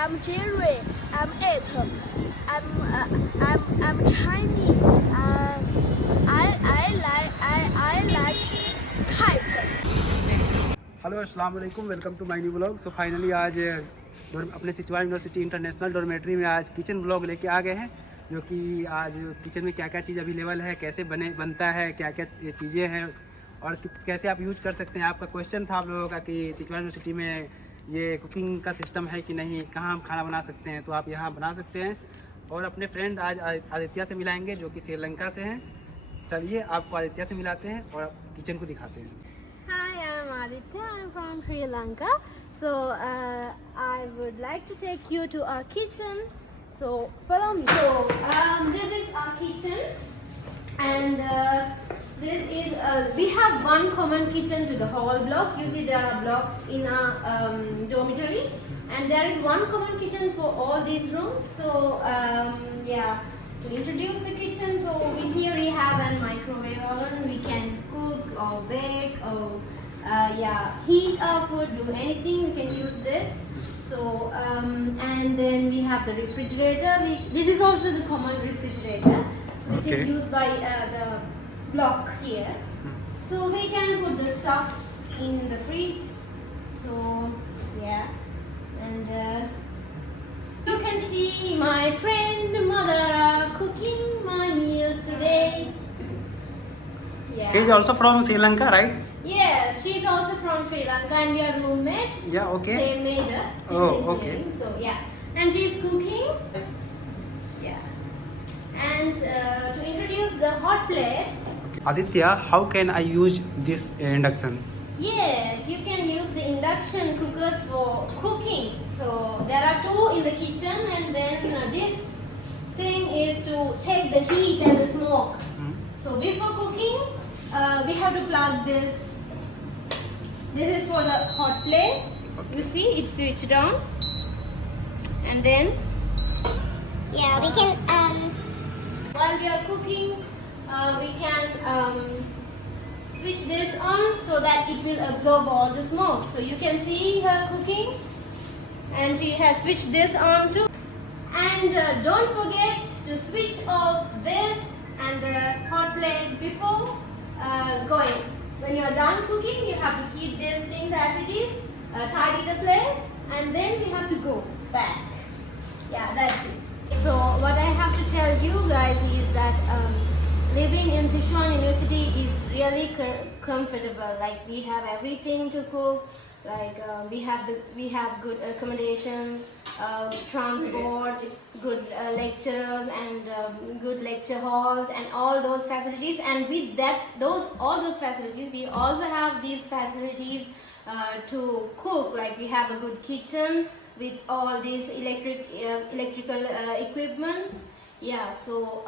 I'm Jerry. I'm 8. I'm Chinese. I like kite. Hello अस्सलाम वालेकुम, welcome to my new blog. So finally आज अपने Sichuan university international dormitory में आज kitchen blog लेके आ गए हैं, जो कि आज किचन में क्या क्या चीज़ अवेलेबल है, कैसे बनता है, क्या क्या चीज़ें हैं और कैसे आप यूज कर सकते हैं। आपका क्वेश्चन था आप लोगों का कि सिचुआन यूनिवर्सिटी में ये कुकिंग का सिस्टम है कि नहीं, कहाँ हम खाना बना सकते हैं, तो आप यहाँ बना सकते हैं। और अपने फ्रेंड आज आदित्य से मिलाएंगे जो कि श्रीलंका से हैं। चलिए आपको आदित्य से मिलाते हैं और किचन को दिखाते हैं। Hi, I'm Aditya. I'm from Sri Lanka. So I would like to take you to our kitchen. So follow me. So this is our kitchen, and this is we have one common kitchen to the whole block. You see there are blocks in our dormitory, and there is one common kitchen for all these rooms. So yeah. To introduce the kitchen, so in here we have a microwave oven. We can cook or bake or heat our food, do anything. We can use this. So and then we have the refrigerator. This is also the common refrigerator, which is used by the block here. So we can put the stuff in the fridge. So yeah, and you can see my friend mother cooking my meals today. Yeah. He is also from Sri Lanka, right? Yes, she's also from Sri Lanka and we are roommates. Yeah, okay. Same major. Oh, okay. So yeah, and she's cooking. Yeah. And to introduce the hot plates. Aditya, how can I use this induction? Yes, you can use the induction cookers for cooking. So there are two in the kitchen, and then this thing is to take the heat and the smoke. So before cooking, we have to plug this. This is for the hot plate. You see, it's switched on, and then Yeah, we can while we are cooking, we can switch this on so that it will absorb all the smoke. So you can see her cooking, and she has switched this on too. And don't forget to switch off this and the hot plate before going. When you are done cooking, you have to keep these things as it is, tidy the place, and then we have to go back. Yeah, that's it. So what I have to tell you guys is that living in Sichuan University is really comfortable. Like we have everything to cook. Like we have good accommodation, transport, good lecturers, and good lecture halls, and all those facilities. And with that, all those facilities, we also have these facilities to cook. Like we have a good kitchen with all these electrical equipments. Yeah, so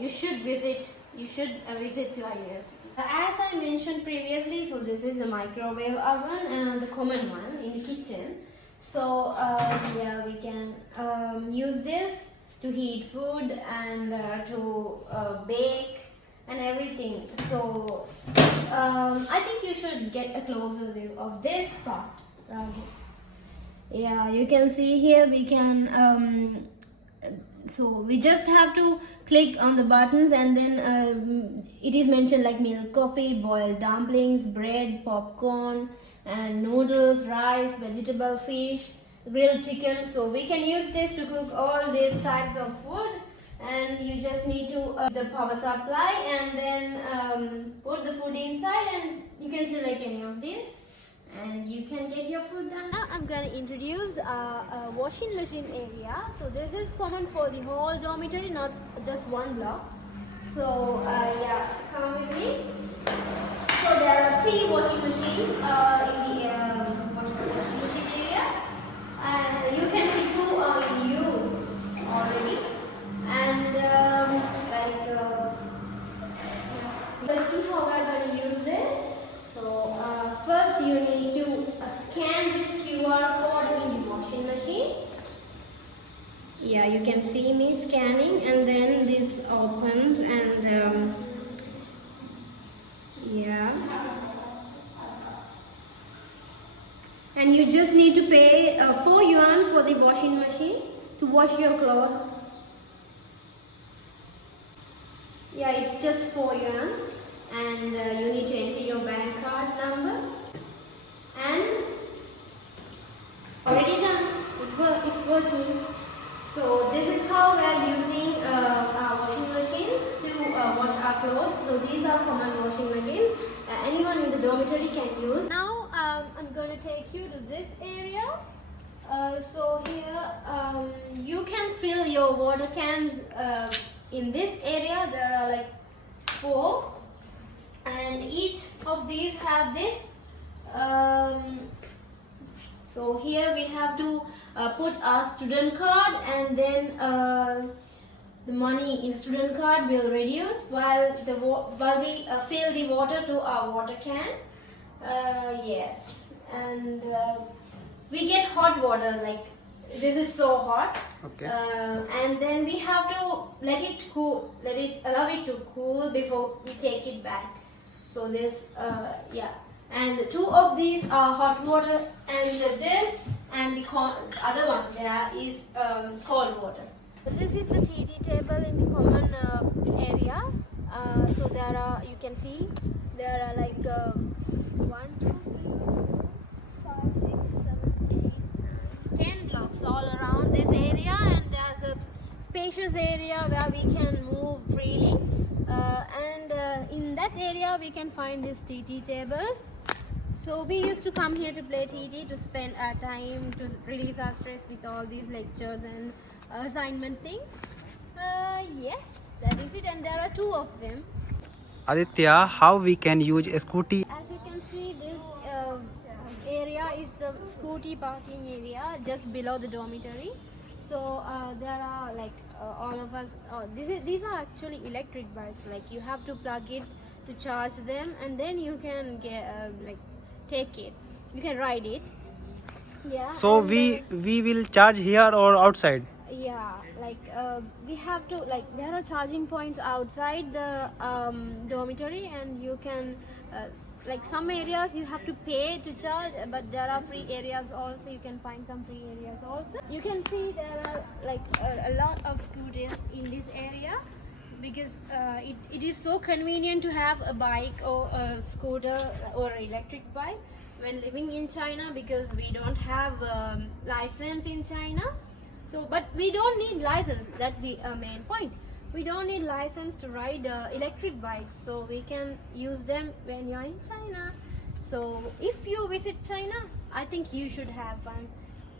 you should visit to our university. As I mentioned previously, so this is the microwave oven and the common one in the kitchen. So we can use this to heat food and to bake and everything. So I think you should get a closer view of this part, Ragib. Yeah, you can see here we can so we just have to click on the buttons, and then it is mentioned like milk, coffee, boiled dumplings, bread, popcorn, and noodles, rice, vegetable, fish, grilled chicken. So we can use this to cook all these types of food, and you just need to the power supply, and then put the food inside, and you can select any of these, and you can get your food done. Now I'm going to introduce a washing machine area. So this is common for the whole dormitory, not just one block. So come with me. So there are 3 washing machines in the washing machine area, and you can see 2 are in use already. And let's see how we're going to use this. So first you need to scan this QR code in the washing machine. Yeah, you can see me scanning, and then this opens, and and you just need to pay 4 yuan for the to wash your clothes. Yeah, it's just 4 yuan, and you need to enter your bank card number. And already done. It's working. So this is how we are using our washing machines to wash our clothes. So these are common washing machines. Anyone in the dormitory can use. Now I'm going to take you to this area. So here you can fill your water cans. In this area there are like 4, and each of these have this. So here we have to put our student card, and then the money in the student card will reduce while we fill the water to our water can. Yes, and we get hot water, like this is so hot. Okay. And then we have to allow it to cool before we take it back. So this yeah, and 2 of these are hot water, and this and the other one there is cold water. This is the TT table in the common area. So there are, you can see there are like 1, 2, 3, 4, 5, 6, 7, 8, 9, 10 blocks all around this area, and there's a spacious area where we can move freely. And in that area we can find these TT tables. So we used to come here to play TT, to spend our time, to release our stress with all these lectures and assignment things. Yes, that is it, and there are 2 of them. Aditya, how we can use a scooty? As you can see, this area is the scooty parking area just below the dormitory. So there are like all of us. These are actually electric bikes. Like you have to plug it to charge them, and then you can get take it. You can ride it. Yeah. So we will charge here or outside? Yeah, like we have to, like, there are charging points outside the dormitory, and you can like some areas you have to pay to charge, but there are free areas also. You can find some free areas also. You can see there are like a lot of scooters in this area, because it is so convenient to have a bike or a scooter or electric bike when living in China, because we don't have license in China. So, but we don't need license. That's the main point. We don't need license to ride electric bikes, so we can use them when you're in China. So, if you visit China, I think you should have one.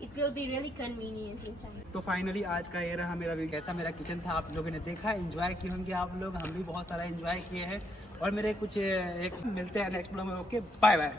It will be really convenient in China. तो finally आज का ये रहा मेरा video. कैसा मेरा kitchen था आप लोगों ने देखा, एंजॉय किए होंगे आप लोग, हम भी बहुत सारा एंजॉय किए हैं। और मेरे कुछ एक मिलते हैं नेक्स्ट वीडियो में। Okay, bye bye.